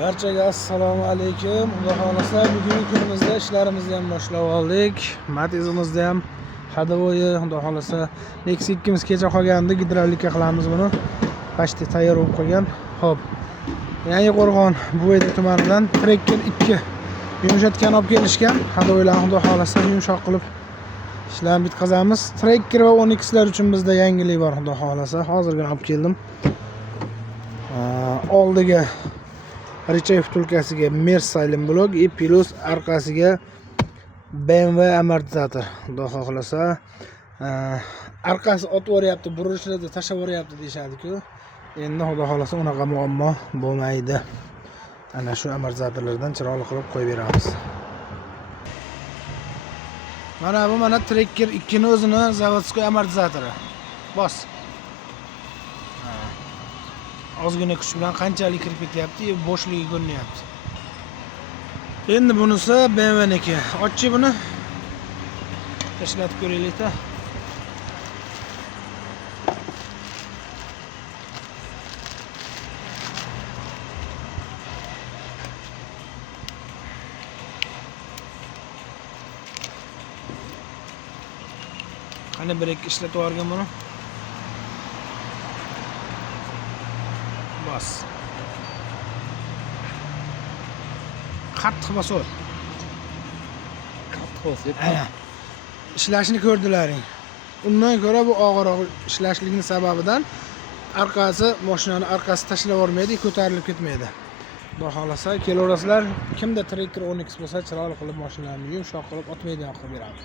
Barchaga assalomu alaykum. Xudo xolasa bugungi kunimizda ishlarimizni ham boshlab oldik. Matizimizda ham hadovoyi xudo xolasa Nexus 2miz kecha qolgandi, gidravlika qilamiz buni. Pashti tayyor bo'lib qolgan. Xo'p. Yangiqo'rg'on Buvayda tumanidan Trekker 2 yumshatgan olib kelishgan. Hadovoylarni xudo xolasa yumshoq qilib ishlarni bitkazamiz. Trekker va 10x'lar uchun bizda yangilik bor xudo xolasa. Hozirgina olib keldim. Oldiga Richa vtulkasiga Mersalin blok, plus arkasiga BMW amortizator. Xudo xohlasa, arkasi otib o'ryapti, burishlarda tashlab o'ryapti deyshadi-ku. Endi xudo xohlasa unaqa muammo bo'lmaydi. Ana shu amortizatorlardan chiroyli qilib qo'yib beramiz. Mana bu Trekker 2 ni o'zini zavodskiy amortizatori. Bos. Ozgina kuch bilan qanchalik kirib ketyapti, bo'shligi ko'rinyapti. Endi bunisi BMW niki. Ochchi buni. Tashlatib ko'raylik-da. Qani bir-ikki ishlatib yuborgan buni. Bas. Qattiq bosor. Qattiq bosib. Ana. Ishlashini ko'rdilaring. Undan ko'ra bu og'irroq ishlashligining sababidan arkasi mashinani arkasi tashlab yormaydi, ko'tarilib ketmaydi. Xudo xolasa kelaverasizlar. Kimda Trekker 10x bo'lsa chiroyli qilib mashinani yumshoq qilib otmaydigan qilib beramiz.